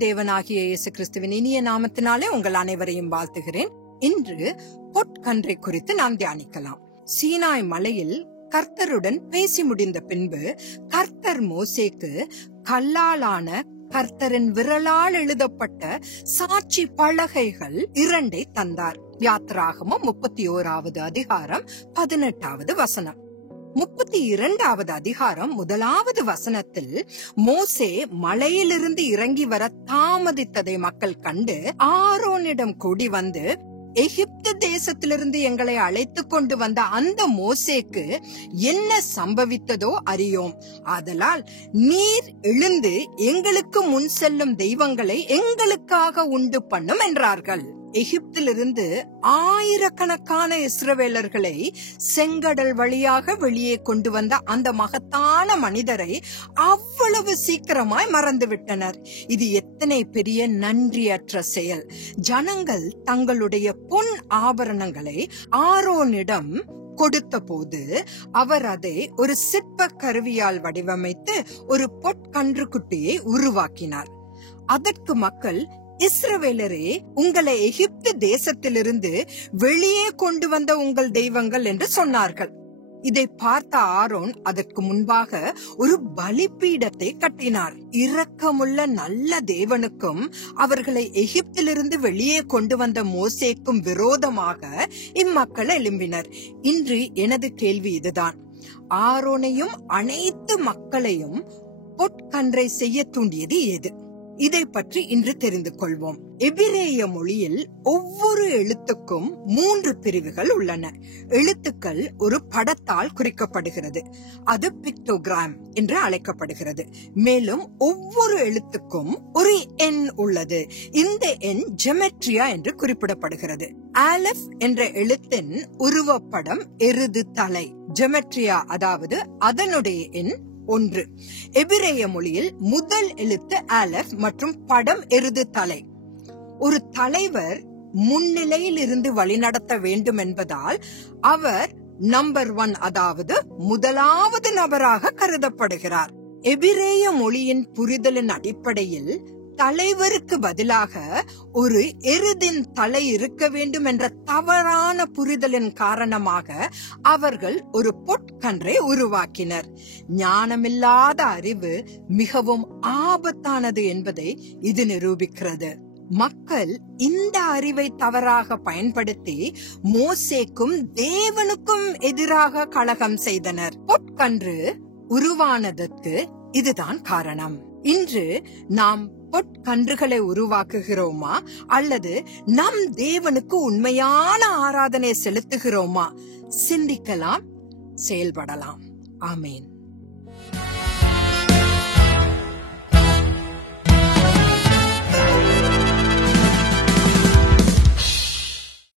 தேவனாகிய இயேசு கிறிஸ்துவின் இனிய நாமத்தினாலே உங்கள் அனைவரையும் வாழ்த்துகிறேன். இன்று பொற்கன்றை குறித்து நாம் தியானிக்கலாம். சீனாய் மலையில் கர்த்தருடன் பேசி முடிந்த பின்பு கர்த்தர் மோசேக்கு கல்லாலான கர்த்தரின் விரலால் எழுதப்பட்ட சாட்சி பலகைகள் 2 தந்தார். யாத்திராகமம் 31வது அதிகாரம் 18வது வசனம். 32வது அதிகாரம் 1வது வசனத்தில் மோசே மலையிலிருந்து இறங்கி வர தாமதித்ததை மக்கள் கண்டு ஆரோனிடம் கூடி வந்து, எகிப்து தேசத்திலிருந்து எங்களை அழைத்து கொண்டு வந்த அந்த மோசேக்கு என்ன சம்பவித்ததோ அறியோம். ஆதலால் நீர் எழுந்து எங்களுக்கு முன் செல்லும் தெய்வங்களை எங்களுக்காக உண்டு பண்ணும் என்றார்கள். எகிப்திலிருந்து ஆயிரக்கணக்கான இஸ்ரவேலர்களை செங்கடல் வழியாக வெளியே கொண்டு வந்த அந்த மகத்தான மனிதரை அவ்வளவு சீக்கிரமாய் மறந்துவிட்டனர். இது எத்தனை பெரிய நன்றியற்ற செயல்! ஜனங்கள் தங்களுடைய பொன் ஆபரணங்களை ஆரோனிடம் கொடுத்த போது அவர் அதை ஒரு சிற்ப கருவியால் வடிவமைத்து ஒரு பொற்கன்றுக்குட்டியை உருவாக்கினார். அதற்கு மக்கள், இஸ்ரவேலரே, உங்களை எகிப்து தேசத்திலிருந்து வெளியே கொண்டு வந்த உங்கள் தெய்வங்கள் என்று சொன்னார்கள். இதை பார்த்த ஆரோன் அதற்கு முன்பாக ஒரு பலிபீடத்தை கட்டினார். இரக்கமுள்ள நல்ல தேவனுக்கும் அவர்களை எகிப்திலிருந்து வெளியே கொண்டு வந்த மோசேக்கும் விரோதமாக இம்மக்கள் எழும்பினர். இன்று எனது கேள்வி இதுதான்: ஆரோனையும் அனைத்து மக்களையும் பொற்கன்றை செய்ய தூண்டியது எது? இதை பற்றி இன்று தெரிந்து கொள்வோம். எபிரேய மொழியில் ஒவ்வொரு எழுத்துக்கும் 3 பிரிவுகள் உள்ளன. எழுத்துக்கள் ஒரு படத்தால் குறிக்கப்படுகிறது. அது பிக்டோகிராம் என்று அழைக்கப்படுகிறது. மேலும் ஒவ்வொரு எழுத்துக்கும் ஒரு எண் உள்ளது. இந்த எண் ஜெமெட்ரியா என்று குறிப்பிடப்படுகிறது. ஆலெஃப் என்ற எழுத்தின் உருவப்படம் எருது தலை. ஜெமெட்ரியா, அதாவது அதனுடைய எண் 1. எபிரேய மொழியில் முதல் எழுத்து ஆலெஃப் மற்றும் படம் எருது தலை. ஒரு தலைவர் முன்னிலையில் இருந்து வழிநடத்த வேண்டும் என்பதால் அவர் நம்பர் 1, அதாவது முதலாவது நபராக கருதப்படுகிறார். எபிரேய மொழியின் புரிதலின் அடிப்படையில் தலைவருக்கு பதிலாக ஒரு எருதின் தலை இருக்க வேண்டும் என்ற தவறான புரிதலின் காரணமாக அவர்கள் ஒரு பொற்கன்றை உருவாக்கினர். ஞானமில்லாத அறிவு மிகவும் ஆபத்தானது என்பதை இது நிரூபிக்கிறது. மக்கள் இந்த அறிவை தவறாக பயன்படுத்தி மோசேக்கும் தேவனுக்கும் எதிராக கலகம் செய்தனர். பொற்கன்று உருவானதற்கு இதுதான் காரணம். இன்று நாம் பொற்கன்றுகளை உருவாக்குகிறோமா அல்லது நம் தேவனுக்கு உண்மையான ஆராதனை செலுத்துகிறோமா? சிந்திக்கலாம், செயல்படலாம். ஆமேன்.